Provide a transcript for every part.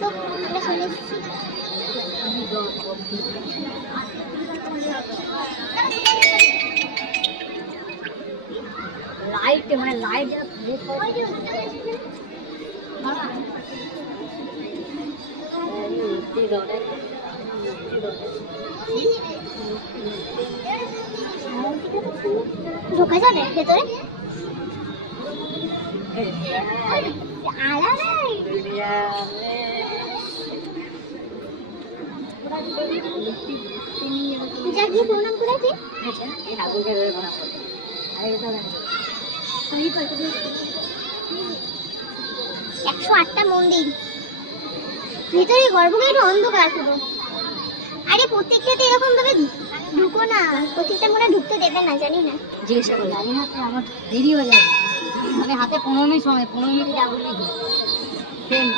তো আমরা চলে এসেছি। লাইট মানে লাইট যেটা ঢোকা যাবে ভেতরে? যাকে প্রণাম করেছি 108টা মন্দির, ভিতরে গর্ভগৃহ অন্ধকার পুরো। আরে প্রত্যেকটাতে এরকম ভাবে ঢুকো না, প্রত্যেকটা মনে ঢুকতে দেবে না, জানি না। জিজ্ঞাসা করে জানি না, আমার দেরি হয়ে যাবে, মানে হাতে 15 মিনিট সময়, 15 মিনিট যাবো ট্রেন।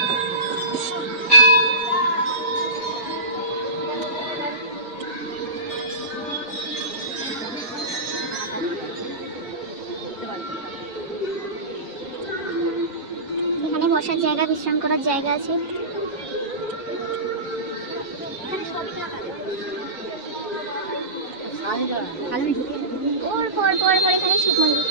এখানে বসার জায়গা, বিশ্রাম করার জায়গা আছে। ওর পর পর পর এখানে শিব মন্দির।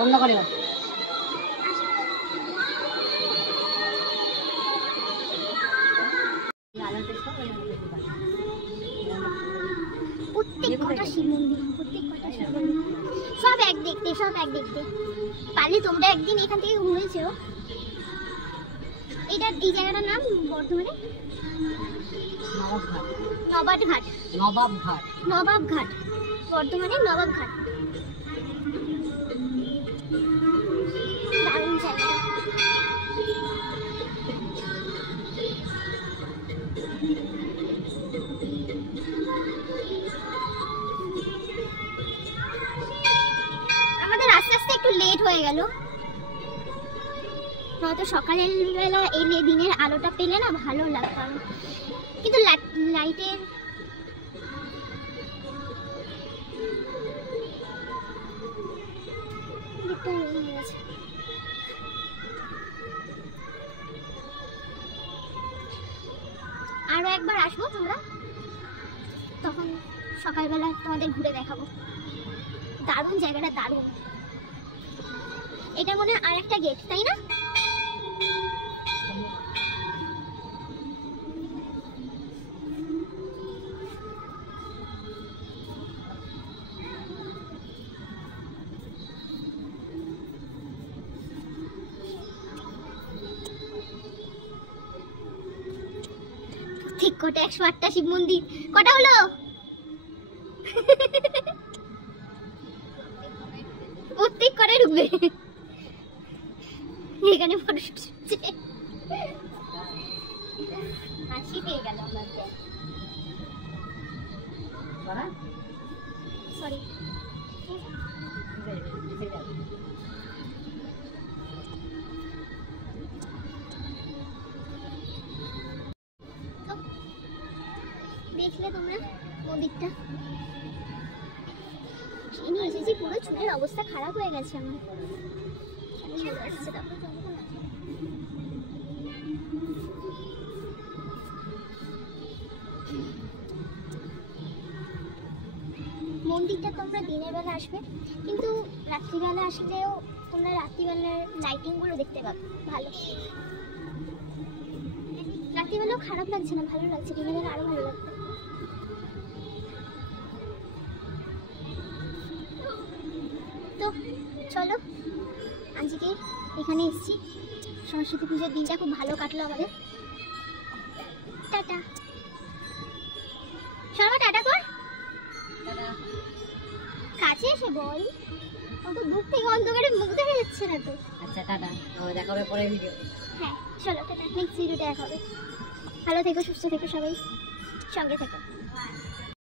বন্ধ করে প্রত্যেক কটা শিব মন্দির, প্রত্যেক কটা শিব মন্দির সব এক দেখতে, সব এক দেখতে। পারলে তোমরা একদিন এখান থেকে ঘুরেছো। এটা এই জায়গাটার নাম বর্ধমানে নবাবঘাট, নবাবঘাট, নবাবঘাট, বর্ধমানে নবাবঘাট। দারুণ জায়গা। আমাদের আস্তে আস্তে একটু লেট হয়ে গেল। হয়তো সকালের বেলা এলে দিনের আলোটা পেলে না ভালো লাগতো আরো। কিন্তু লাইটের আরো একবার আসবো তোমরা, তখন সকালবেলা তোমাদের ঘুরে দেখাবো। দারুণ জায়গাটা, দারুণ। এটা মনে হয় আর একটা গেট, তাই না? ঠিক কটা 108টা শিব মন্দির। কটা হলো? প্রত্যেক কটায় ঢুকবে এখানে ফটো শুটছে। হাসি পেয়ে গেল আমার। সরি। দেখলে তোমরা মন্দিরটা? এনে এসেছি, পুরো চুলের অবস্থা খারাপ হয়ে গেছে আমার। মন্দিরটা তোমরা দিনের বেলা আসবে, কিন্তু রাত্রিবেলা আসলেও তোমরা রাত্রিবেলার লাইটিং গুলো দেখতে পাবে ভালো। রাত্রিবেলাও খারাপ লাগছে না, ভালো লাগছে। দিনের বেলা আরো ভালো লাগবে। তো চলো, আজকে এখানে এসেছি। সরস্বতী পুজোর দিনটা খুব ভালো কাটলো আমাদের। টাটা। সবাই টাটা কর। কাছে এসে বল, অত দূর থেকে অন্ধকারে মুখ দেখা যাচ্ছে না তো। আচ্ছা টাটা, দেখা হবে পরের ভিডিও। হ্যাঁ চলো টাটা, নেক্সট ভিডিওতে দেখা হবে। ভালো থেকো, সুস্থ থেকো, সবাই সঙ্গে থেকো।